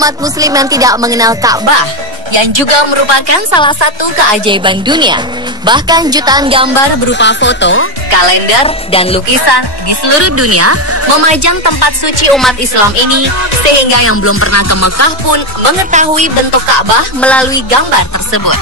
umat muslim yang tidak mengenal Ka'bah, yang juga merupakan salah satu keajaiban dunia. Bahkan jutaan gambar berupa foto, kalender, dan lukisan di seluruh dunia memajang tempat suci umat Islam ini, sehingga yang belum pernah ke Mekah pun mengetahui bentuk Ka'bah melalui gambar tersebut.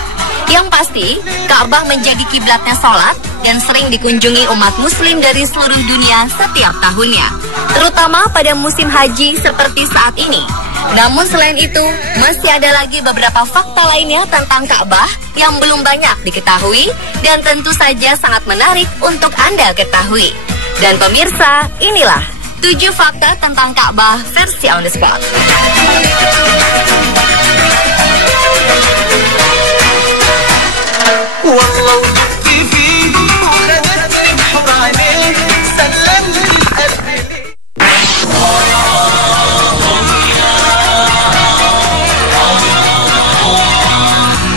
Yang pasti, Ka'bah menjadi kiblatnya sholat dan sering dikunjungi umat muslim dari seluruh dunia setiap tahunnya, terutama pada musim haji seperti saat ini. Namun selain itu, masih ada lagi beberapa fakta lainnya tentang Ka'bah yang belum banyak diketahui dan tentu saja sangat menarik untuk Anda ketahui. Dan pemirsa, inilah 7 fakta tentang Ka'bah versi on the spot.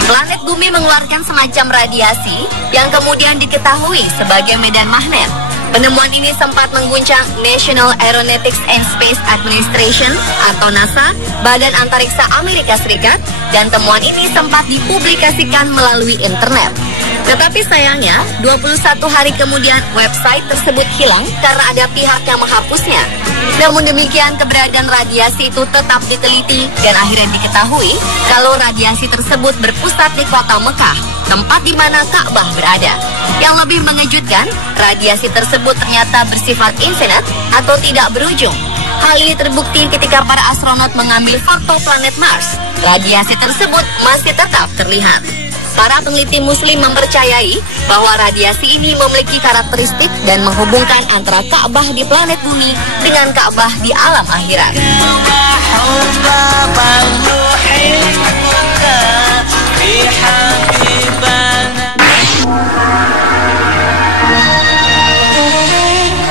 Planet bumi mengeluarkan semacam radiasi yang kemudian diketahui sebagai medan magnet. Penemuan ini sempat mengguncang National Aeronautics and Space Administration atau NASA, Badan Antariksa Amerika Serikat, dan temuan ini sempat dipublikasikan melalui internet. Tetapi sayangnya, 21 hari kemudian website tersebut hilang karena ada pihak yang menghapusnya. Namun demikian, keberadaan radiasi itu tetap diteliti dan akhirnya diketahui kalau radiasi tersebut berpusat di kota Mekah, tempat di mana Ka'bah berada. Yang lebih mengejutkan, radiasi tersebut ternyata bersifat infinite atau tidak berujung. Hal ini terbukti ketika para astronot mengambil foto planet Mars. Radiasi tersebut masih tetap terlihat. Para peneliti muslim mempercayai bahwa radiasi ini memiliki karakteristik dan menghubungkan antara Ka'bah di planet bumi dengan Ka'bah di alam akhirat.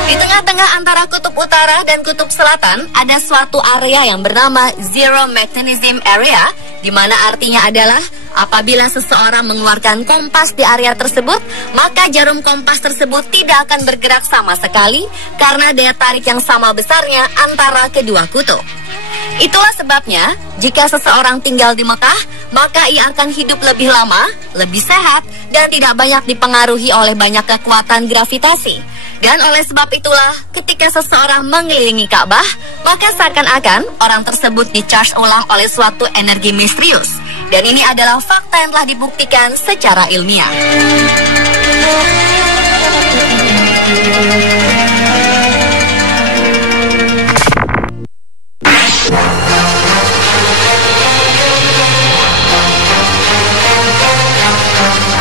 Di tengah-tengah antara kutub utara dan kutub selatan ada suatu area yang bernama Zero Magnetism Area, di mana artinya adalah apabila seseorang mengeluarkan kompas di area tersebut, maka jarum kompas tersebut tidak akan bergerak sama sekali karena daya tarik yang sama besarnya antara kedua kutub. Itulah sebabnya, jika seseorang tinggal di Mekah, maka ia akan hidup lebih lama, lebih sehat, dan tidak banyak dipengaruhi oleh banyak kekuatan gravitasi. Dan oleh sebab itulah, ketika seseorang mengelilingi Ka'bah, maka seakan-akan orang tersebut di-charge ulang oleh suatu energi misterius. Dan ini adalah fakta yang telah dibuktikan secara ilmiah.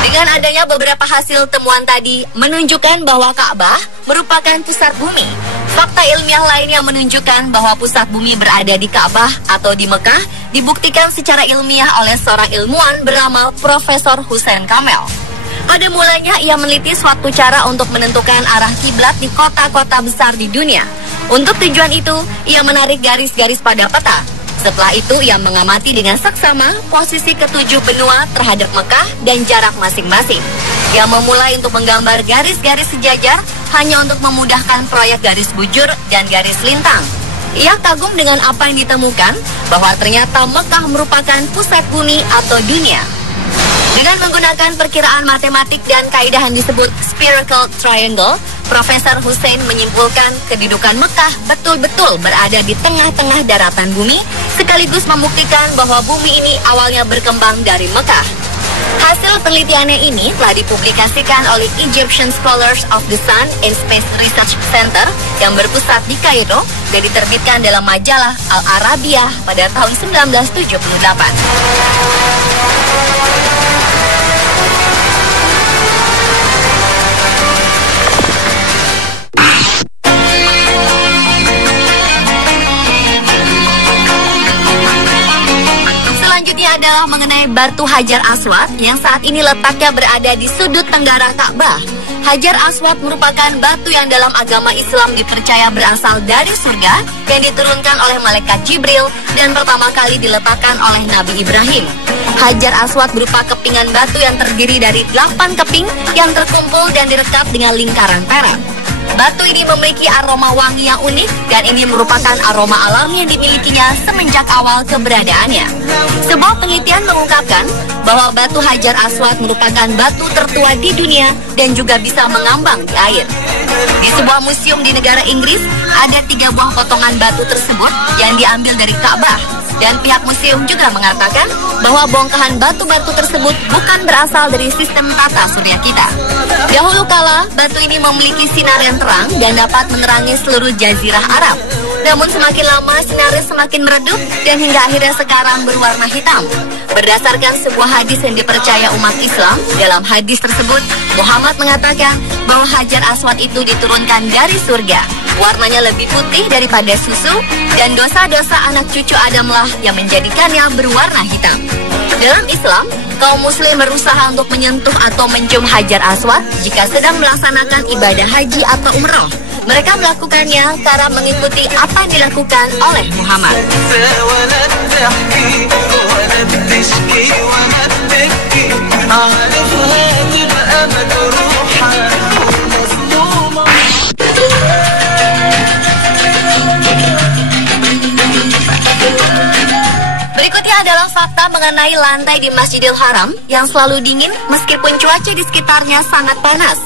Dengan adanya beberapa hasil temuan tadi menunjukkan bahwa Ka'bah merupakan pusat bumi. Fakta ilmiah lainnya menunjukkan bahwa pusat bumi berada di Ka'bah atau di Mekah dibuktikan secara ilmiah oleh seorang ilmuwan bernama Profesor Hussein Kamel. Pada mulanya ia meneliti suatu cara untuk menentukan arah kiblat di kota-kota besar di dunia. Untuk tujuan itu, ia menarik garis-garis pada peta. Setelah itu, ia mengamati dengan seksama posisi ketujuh benua terhadap Mekah dan jarak masing-masing. Ia memulai untuk menggambar garis-garis sejajar hanya untuk memudahkan proyek garis bujur dan garis lintang. Ia kagum dengan apa yang ditemukan, bahwa ternyata Mekah merupakan pusat bumi atau dunia. Dengan menggunakan perkiraan matematik dan kaidah yang disebut spherical triangle, Profesor Hussein menyimpulkan kedudukan Mekah betul-betul berada di tengah-tengah daratan bumi, sekaligus membuktikan bahwa bumi ini awalnya berkembang dari Mekah. Hasil penelitiannya ini telah dipublikasikan oleh Egyptian Scholars of the Sun and Space Research Center yang berpusat di Kairo dan diterbitkan dalam majalah Al-Arabiyah pada tahun 1978. Adalah mengenai batu Hajar Aswad yang saat ini letaknya berada di sudut tenggara Ka'bah. Hajar Aswad merupakan batu yang dalam agama Islam dipercaya berasal dari surga yang diturunkan oleh malaikat Jibril dan pertama kali diletakkan oleh Nabi Ibrahim. Hajar Aswad berupa kepingan batu yang terdiri dari 8 keping yang terkumpul dan direkat dengan lingkaran perak. Batu ini memiliki aroma wangi yang unik dan ini merupakan aroma alami yang dimilikinya semenjak awal keberadaannya. Sebuah penelitian mengungkapkan bahwa batu Hajar Aswad merupakan batu tertua di dunia dan juga bisa mengambang di air. Di sebuah museum di negara Inggris, ada 3 buah potongan batu tersebut yang diambil dari Ka'bah. Dan pihak museum juga mengatakan bahwa bongkahan batu-batu tersebut bukan berasal dari sistem tata surya kita. Dahulu kala, batu ini memiliki sinar yang terang dan dapat menerangi seluruh jazirah Arab. Namun semakin lama sinarnya semakin meredup dan hingga akhirnya sekarang berwarna hitam. Berdasarkan sebuah hadis yang dipercaya umat Islam, dalam hadis tersebut Muhammad mengatakan bahwa Hajar Aswad itu diturunkan dari surga. Warnanya lebih putih daripada susu dan dosa-dosa anak cucu Adamlah yang menjadikannya berwarna hitam. Dalam Islam, kaum muslim berusaha untuk menyentuh atau mencium Hajar Aswad jika sedang melaksanakan ibadah haji atau umroh. Mereka melakukannya karena mengikuti apa yang dilakukan oleh Muhammad. Berikutnya adalah fakta mengenai lantai di Masjidil Haram yang selalu dingin meskipun cuaca di sekitarnya sangat panas.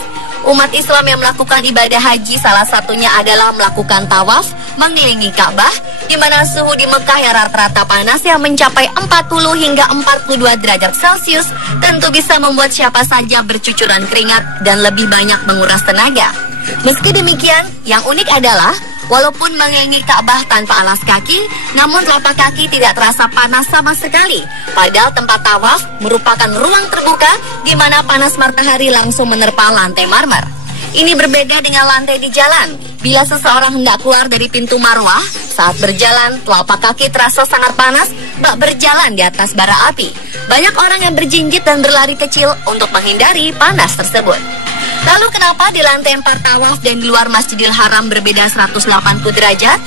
Umat Islam yang melakukan ibadah haji salah satunya adalah melakukan tawaf mengelilingi Ka'bah, di mana suhu di Mekah yang rata-rata panas yang mencapai 40 hingga 42 derajat Celcius tentu bisa membuat siapa saja bercucuran keringat dan lebih banyak menguras tenaga. Meski demikian, yang unik adalah walaupun mengelilingi Ka'bah tanpa alas kaki, namun telapak kaki tidak terasa panas sama sekali. Padahal tempat tawaf merupakan ruang terbuka di mana panas matahari langsung menerpa lantai marmer. Ini berbeda dengan lantai di jalan. Bila seseorang hendak keluar dari pintu Marwah, saat berjalan telapak kaki terasa sangat panas bak berjalan di atas bara api. Banyak orang yang berjinjit dan berlari kecil untuk menghindari panas tersebut. Lalu kenapa di lantai 4 tawaf dan di luar Masjidil Haram berbeda 180 derajat?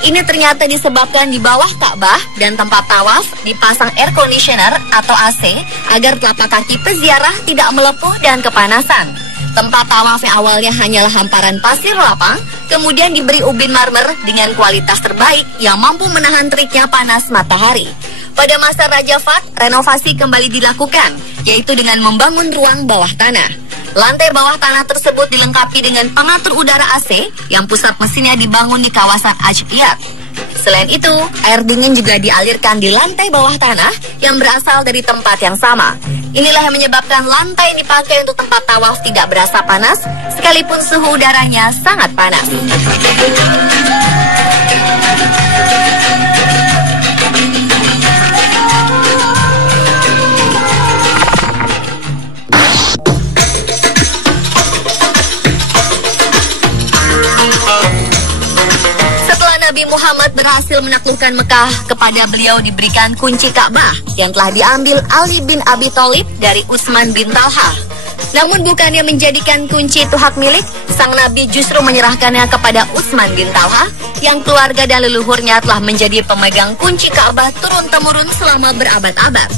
Ini ternyata disebabkan di bawah Ka'bah dan tempat tawaf dipasang air conditioner atau AC agar telapak kaki peziarah tidak melepuh dan kepanasan. Tempat tawaf yang awalnya hanyalah hamparan pasir lapang, kemudian diberi ubin marmer dengan kualitas terbaik yang mampu menahan teriknya panas matahari. Pada masa Raja Fat, renovasi kembali dilakukan, yaitu dengan membangun ruang bawah tanah. Lantai bawah tanah tersebut dilengkapi dengan pengatur udara AC yang pusat mesinnya dibangun di kawasan Ajiyat. Selain itu, air dingin juga dialirkan di lantai bawah tanah yang berasal dari tempat yang sama. Inilah yang menyebabkan lantai yang dipakai untuk tempat tawaf tidak berasa panas, sekalipun suhu udaranya sangat panas. Nabi Muhammad berhasil menaklukkan Mekah, kepada beliau diberikan kunci Ka'bah yang telah diambil Ali bin Abi Thalib dari Utsman bin Talha. Namun bukannya menjadikan kunci itu hak milik, sang Nabi justru menyerahkannya kepada Utsman bin Talha yang keluarga dan leluhurnya telah menjadi pemegang kunci Ka'bah turun-temurun selama berabad-abad.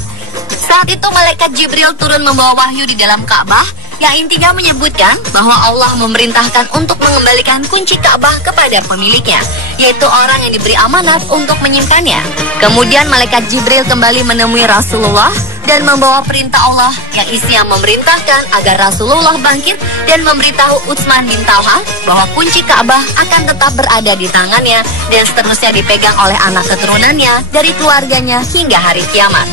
Saat itu malaikat Jibril turun membawa wahyu di dalam Ka'bah yang intinya menyebutkan bahwa Allah memerintahkan untuk mengembalikan kunci Ka'bah kepada pemiliknya, yaitu orang yang diberi amanat untuk menyimpannya. Kemudian malaikat Jibril kembali menemui Rasulullah dan membawa perintah Allah yang isinya memerintahkan agar Rasulullah bangkit dan memberitahu Utsman bin Talha bahwa kunci Ka'bah akan tetap berada di tangannya dan seterusnya dipegang oleh anak keturunannya dari keluarganya hingga hari kiamat.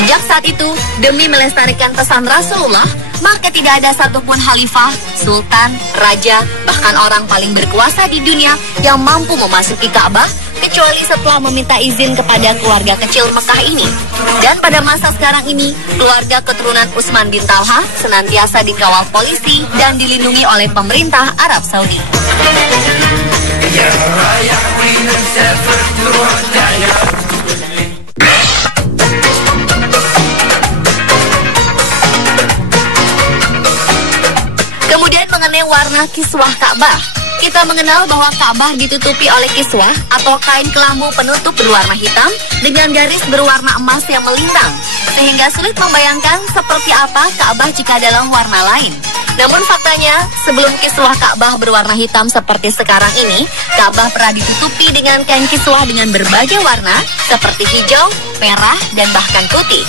Sejak saat itu, demi melestarikan pesan Rasulullah, maka tidak ada satupun khalifah, sultan, raja, bahkan orang paling berkuasa di dunia yang mampu memasuki Ka'bah kecuali setelah meminta izin kepada keluarga kecil Mekah ini. Dan pada masa sekarang ini, keluarga keturunan Utsman bin Talha senantiasa dikawal polisi dan dilindungi oleh pemerintah Arab Saudi. Kemudian mengenai warna kiswah Ka'bah, kita mengenal bahwa Ka'bah ditutupi oleh kiswah atau kain kelambu penutup berwarna hitam dengan garis berwarna emas yang melintang, sehingga sulit membayangkan seperti apa Ka'bah jika dalam warna lain. Namun faktanya, sebelum kiswah Ka'bah berwarna hitam seperti sekarang ini, Ka'bah pernah ditutupi dengan kain kiswah dengan berbagai warna seperti hijau, merah, dan bahkan putih.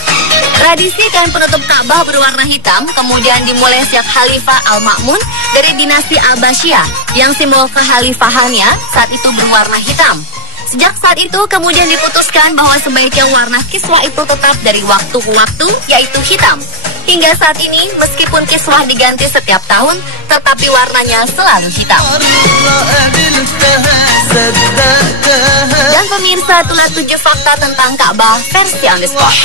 Tradisi kain penutup Ka'bah berwarna hitam kemudian dimulai sejak Khalifah Al-Ma'mun dari dinasti Abbasiyah yang simbol kekhalifahannya saat itu berwarna hitam. Sejak saat itu kemudian diputuskan bahwa sebaiknya warna kiswah itu tetap dari waktu ke waktu, yaitu hitam. Hingga saat ini, meskipun kiswah diganti setiap tahun, tetapi warnanya selalu hitam. Dan pemirsa, itulah 7 fakta tentang Ka'bah versi on the spot.